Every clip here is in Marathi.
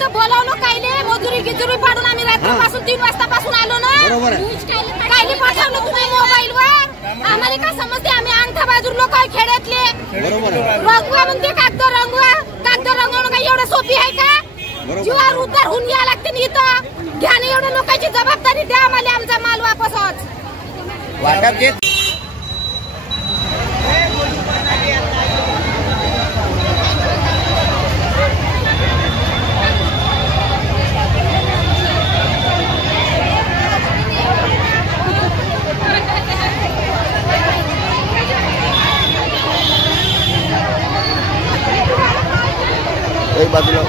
इथं बोलावलं कायले मजुरी गिजुरी पाडून आम्ही रात्रीपासून 3 वाजतापासून आलो ना। कायले पाठवलं तुम्ही मोबाईलवर? आम्हाला काय समजते? आम्ही अंगठा बाजूर लोक आहे खेड्यातले। रंगवा म्हणते कागद रंगवा, कागद रंगवणं काय एवढं सोपी आहे का? जीवावर उद्धार होऊन घ्या लागते इथं। घ्या ना एवढ्या लोकांची जबाबदारी द्या आम्हाला आमचा माल वापसच। एक बाजूला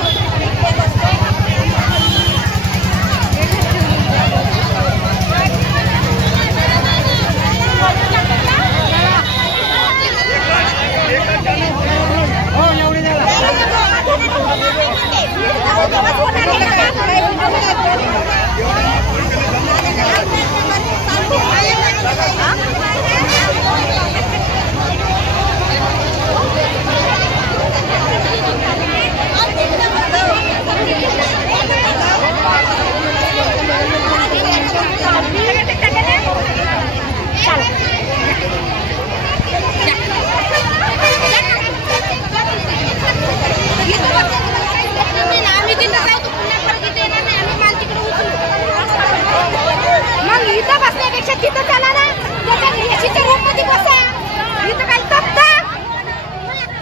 तिथं चला ना, त्याच्या रूममध्ये बसा। इथं काही तप्ता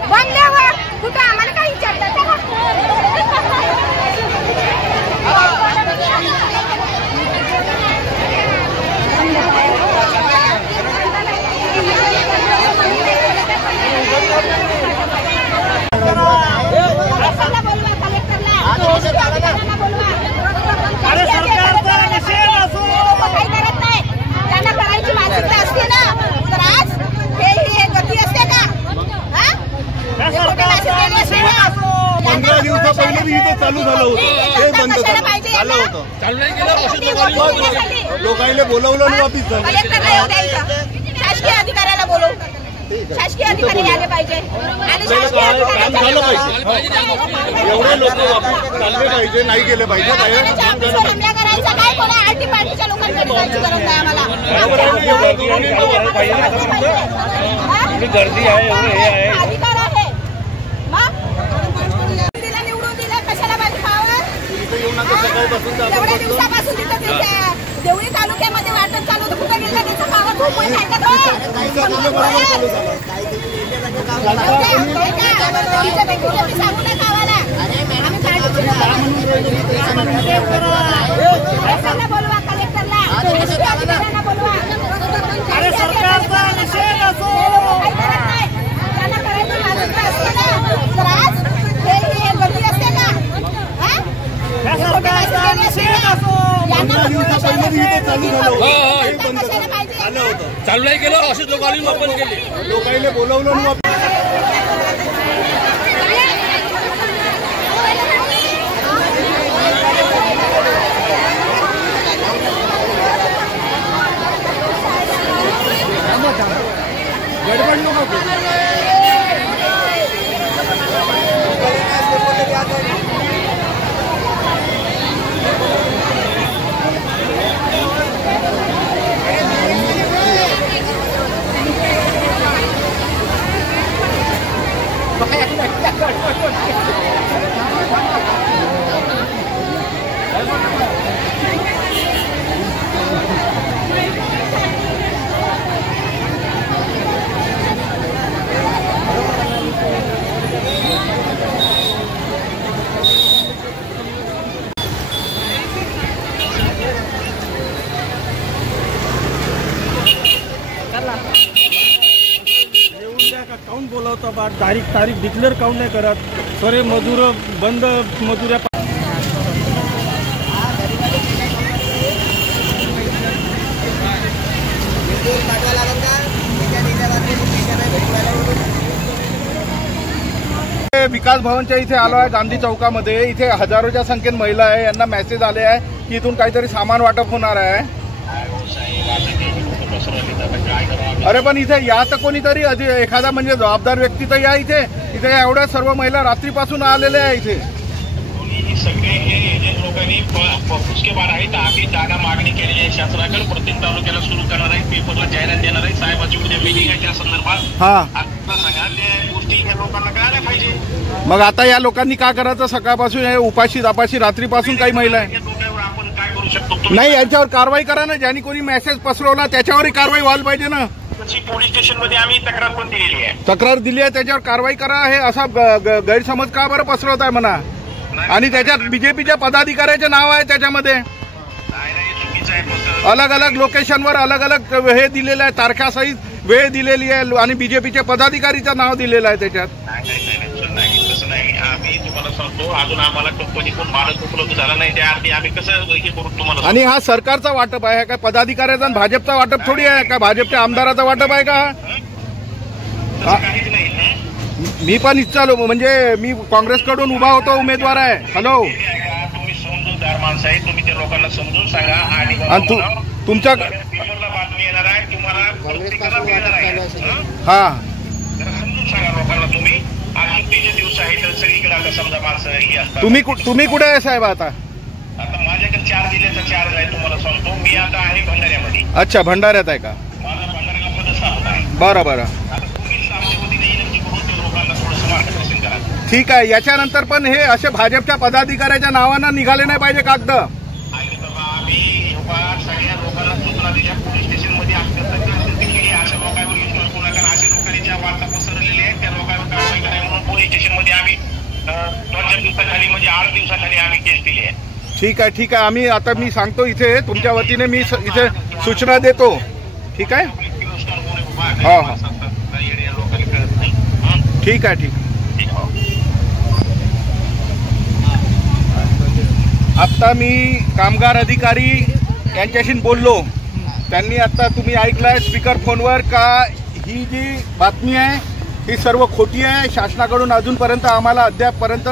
बनल्यावर कुठं आम्हाला काही विचारतात? चालू झालं होतं ते बंद झालं होतं, चालू नाही केलं। लोकांना बोलवलं आणि वापिस झालं। शासकीय अधिकाऱ्याला बोलवू, शासकीय अधिकारी आले पाहिजे आणि काम झालं पाहिजे। एवढे लोक वापिस चालले पाहिजे, नाही गेले पाहिजे। काय करायचं काय कोणा आरटी पार्टीच्या लोकांकडे जायची गरज नाही आम्हाला। गर्दी आहे, एवढं हे आहे, अधिकार आहे। एवढ्या दिवसापासून देवळी तालुक्यामध्ये वाटप चालू होतं, कुठे गेलं त्याचा पावर खूप सांगत सांगू नका आम्हाला। आम्ही बोलवा, कलेक्टरला अधिकाऱ्यांना बोलवा। त्यांना करायचं मान्यता असते ना, तर आज हे गर्दी असते ना। चालू नाही केलं, असेच लोकांनी वापस केले, लोकांना बोलवलं। गडबड नको काऊन बोलवता बा, तारीख डिक्लेअर काऊन नाही करत? सरे मजूर बंद, मजुऱ्या विकास भवनच्या इथे आलो आहे, गांधी चौकामध्ये। इथे हजारोच्या संख्येने महिला आहे, यांना मेसेज आले आहे की इथून काहीतरी सामान वाटप होणार आहे। अरे पण इथे या तर कोणीतरी एखादा म्हणजे जबाबदार व्यक्ती तर या इथे एवढ्या सर्व महिला रात्रीपासून आलेल्या आहे इथे। आणि उसके बाद आहे तर आम्ही जागा मागणी केलेली आहे शासनाकडे. प्रत्येक तालुक्याला सुरू करणार आहे, पेपरला जाहिरात देणार आहे. साहेबाची उद्या मीटिंग आहे त्या संदर्भात. आता सांगा त्या गोष्टी ह्या लोकांना कळायला पाहिजे. मग आता या लोकांनी काय करायचं? सकाळपासून उपाशी तापाशी रात्रीपासून काही महिला आहे आपण काय करू शकतो? नाही, यांच्यावर कारवाई करा ना. ज्यांनी कोणी मेसेज पसरवला त्याच्यावरही कारवाई व्हायला पाहिजे ना. पोलीस स्टेशन मध्ये आम्ही तक्रार पण दिलेली आहे. तक्रार दिली आहे, त्याच्यावर कारवाई करा. हे असा गैरसमज का बरं पसरवत आहे म्हणा. आणि त्याच्यात बीजेपीच्या पदाधिकाऱ्याचे नाव आहे त्याच्यामध्ये. अलग अलग लोकेशनवर अलग अलग हे दिलेलं आहे, तारखासहित वेळ दिलेली आहे आणि बीजेपीच्या पदाधिकारीचं नाव दिलेलं आहे त्याच्यात. तसं नाही, आम्ही तुम्हाला सांगतो अजून आम्हाला कंपनी कोण मालक उपलब्ध झाला नाही, त्या आधी आम्ही कसं हे करू तुम्हाला. आणि हा सरकारचा वाटप आहे काय? पदाधिकाऱ्याचा भाजपचा वाटप थोडी आहे का? भाजपच्या आमदाराचा वाटप आहे का? काहीच नाही. मी पण इच्छालो म्हणजे मी काँग्रेसकडून उभा होतो, उमेदवार आहे. हॅलो, तुम्ही समजूतदार माणसं आहे, तुम्ही त्या लोकांना समजून सांगा. आणि तुमच्या पेपरला बातमी येणार आहे, तुम्हाला प्रत्येकाला मिळणार आहे. हा, समजून सांगा लोकांना. तुम्ही आज सुट्टीचे दिवस आहे तर सगळीकडे आता समजा माणसं ही असतात. तुम्ही कुठे आहे साहेब आता? आता माझ्याकडे 4 जिल्ह्याचा चार्ज आहे, तुम्हाला सांगतो. मी आता आहे भंडाऱ्यामध्ये. अच्छा, भंडाऱ्यात आहे का? माझा भंडाऱ्याला पदस्थापन आहे. बरं. आता तुम्ही आमच्या वतीने विनंती करून त्या लोकांना थोडंसं मार्गदर्शन करा. ठीक आहे. याच्यानंतर पण हे असे भाजपच्या पदाधिकाऱ्याच्या नावानं निघाले नाही पाहिजे कागद. आम्ही सगळ्या लोकांना सूचना दिल्या. पोलीस स्टेशन मध्ये अशा लोकांवर विश्वास करू नका. अशा लोकांनी ज्या वार्ता पसरलेल्या आहेत त्या लोकांवर कारवाई करावी म्हणून पोलीस स्टेशन मध्ये आम्ही 2-4 दिवसाखाली म्हणजे 8 दिवसाखाली आम्ही केस दिली आहे. ठीक आहे. आम्ही आता मी सांगतो इथे तुमच्या वतीने मी इथे सूचना देतो. ठीक आहे. हो. ठीक आहे. आता मी कामगार अधिकारी यांच्याशी बोललो. त्यांनी आता तुम्ही ऐकलंय स्पीकर फोनवर का ही जी बातमी आहे ही सर्व खोटी आहे. शासनाकडून अजूनपर्यंत आम्हाला अद्यापपर्यंत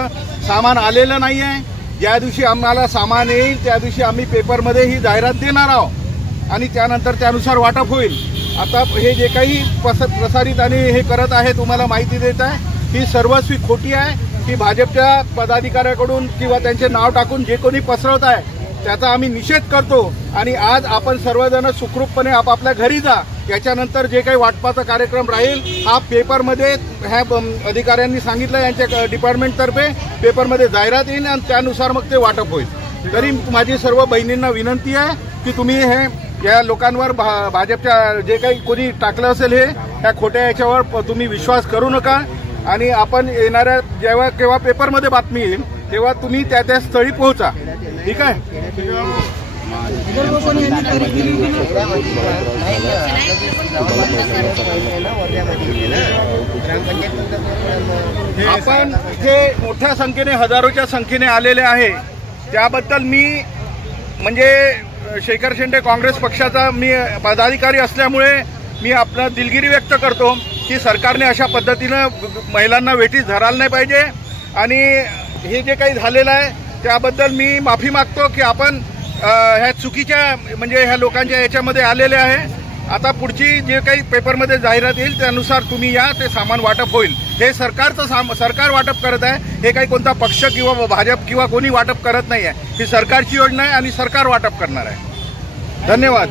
सामान आलेलं नाही आहे. ज्या दिवशी आम्हाला सामान येईल त्या दिवशी आम्ही पेपरमध्ये ही जाहिरात देणार आहोत आणि त्यानंतर त्यानुसार वाटप होईल. आता हे जे काही प्रसारित आणि हे करत आहे तुम्हाला माहिती देत आहे ही सर्वस्वी खोटी आहे. ही भाजपच्या पदाधिकाऱ्याकडून किंवा त्यांचे नाव टाकून जे कोणी पसरवत आहे त्याचा आम्ही निषेध करतो. आणि आज आपण सर्वजण सुखरूपपणे आपापल्या घरी जा. याच्यानंतर जे काही वाटपाचा कार्यक्रम राहील हा पेपरमध्ये ह्या अधिकाऱ्यांनी सांगितलं यांच्या डिपार्टमेंटतर्फे पेपरमध्ये जाहिरात येईल आणि त्यानुसार मग ते वाटप होईल. तरी माझी सर्व बहिणींना विनंती आहे की तुम्ही हे या लोकांवर भाजपच्या जे काही कोणी टाकलं असेल हे ह्या खोट्या याच्यावर तुम्ही विश्वास करू नका. आणि आपण येणाऱ्या जेव्हा केव्हा पेपरमध्ये बातमी येईल तेव्हा तुम्ही त्या स्थळी पोहोचा. ठीक आहे. आपण इथे मोठ्या संख्येने हजारोच्या संख्येने आलेले आहे त्याबद्दल मी म्हणजे शेखर शेंडे काँग्रेस पक्षाचा मी पदाधिकारी असल्यामुळे मी आपला दिलगिरी व्यक्त करतो की सरकारने अशा पद्धतीनं महिलांना वेठीस धरायला नाही पाहिजे. आणि हे जे काही झालेलं आहे त्याबद्दल मी माफी मागतो की आपण ह्या चुकीच्या म्हणजे ह्या लोकांच्या याच्यामध्ये आलेले आहे. आता पुढची जे काही पेपरमध्ये जाहिरात येईल त्यानुसार तुम्ही या, ते सामान वाटप होईल. हे सरकार वाटप करत आहे. हे काही कोणता पक्ष किंवा भाजप किंवा कोणी वाटप करत नाही आहे. ही सरकारची योजना आहे आणि सरकार वाटप करणार आहे. धन्यवाद.